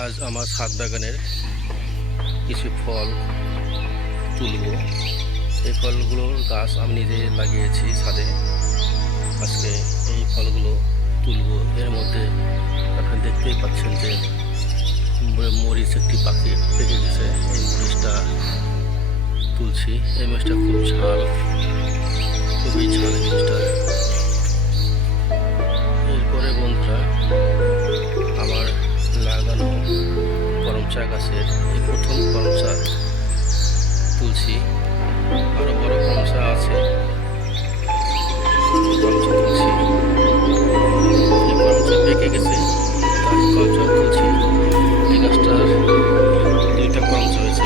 আজ আমার ছাদ বাগানের কিছু ফল তুলব। এই ফলগুলোর গাছ আমি নিজে লাগিয়েছি ছাদে। আজকে এই ফলগুলো তুলব। এর মধ্যে আপনি দেখতেই পাচ্ছেন যে মরিচ একটি পাখি পেকে গেছে। এই মরিচটা তুলছি। এই মরিচটা খুব ঝাল, খুবই ঝাল এই মরিচটা। এরপরে বন্ধুরা, আমার লাগানো করমচা গাছের এই প্রথম করমচা তুলছি। আরো বড় করমচা আছে, করমচা তুলছি। এই করমচা পেকে গেছে, তাই করমচা তুলছি। এই গাছটার দুইটা করমচা হয়েছে।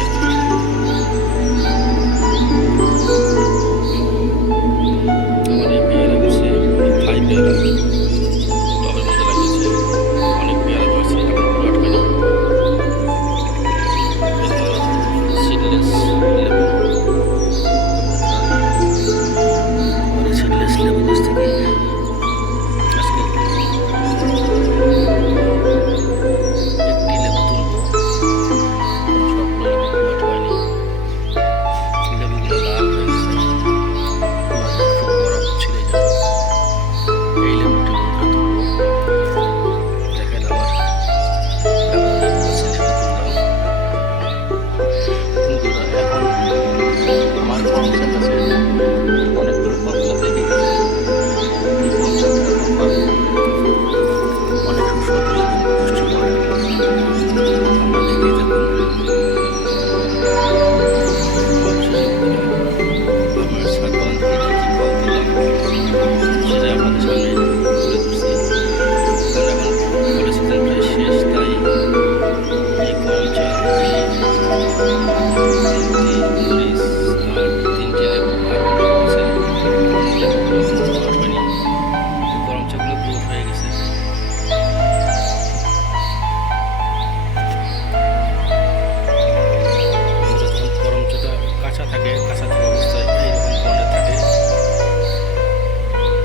আমার এই পেয়ারা গাছে থাই পেয়ারা টবের মধ্যে লাগিয়েছে। অনেক পেয়ারা ধরেছে, এখন পুরো আটকানি। সিডলেস লেবু, সিডলেস লেবু গাছ থেকে আজকে একটি লেবু তুলবো। সবগুলো লেবু পুরো হয়নি, লেবুগুলো লাল হয়ে গেছে। মাঝে খুব বরফ ছিঁড়ে যাবে। এই লেবুটি বন্ধুরা তুলবো। দেখেন আমার লেবু গাছে লেবু তুললাম। বন্ধুরা, এখন আমার করমচা গাছে অনেকগুলো করমচা পেকে গেছে। এই করমচাটা এখন পাবো। অনেক সুস্বাদু এবং পুষ্টিকর। আপনারা দেখতেই থাকুন। অবশেষে বন্ধুরা, আমার ছাদ বাগান থেকে কী কী ফল তুললাম সেটা আপনাদের সামনে তুলে ধরছি। কারণ এখন ফলের সিজন প্রায় শেষ, তাই এই করমচা, এই তিনটি মরিচ আর তিনটি লেবু আর লেবু আছে, লেবুগুলো এখন পুরোট হয়নি। করমচাগুলো পুরোট হয়ে গেছে। বন্ধুরা, যখন করমচাটা কাঁচা থাকে, কাঁচা থাকা অবস্থায় এইরকম বর্ণের থাকে।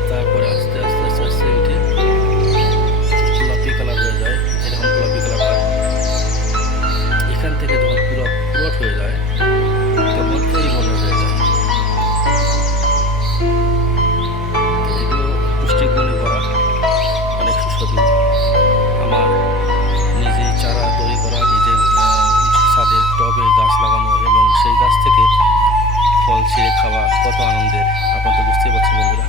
তারপরে আস্তে আস্তে আস্তে আস্তে উঠে গোলাপি কালার হয়ে যায়। এরকম গোলাপি কালার হয়। এখান থেকে যখন পুরো পুরোট হয়ে যায় তখন এই বর্ণের হয়ে যায়। এগুলো পুষ্টি গুণে ভরা, অনেক সুস্বাদু। আমার নিজে চারা তৈরি করা, নিজের ছাদের টবে গাছ লাগানো এবং সেই গাছ থেকে ফল ছিঁড়ে খাওয়া কত আনন্দের, আপনারা তো বুঝতেই পারছেন বন্ধুরা।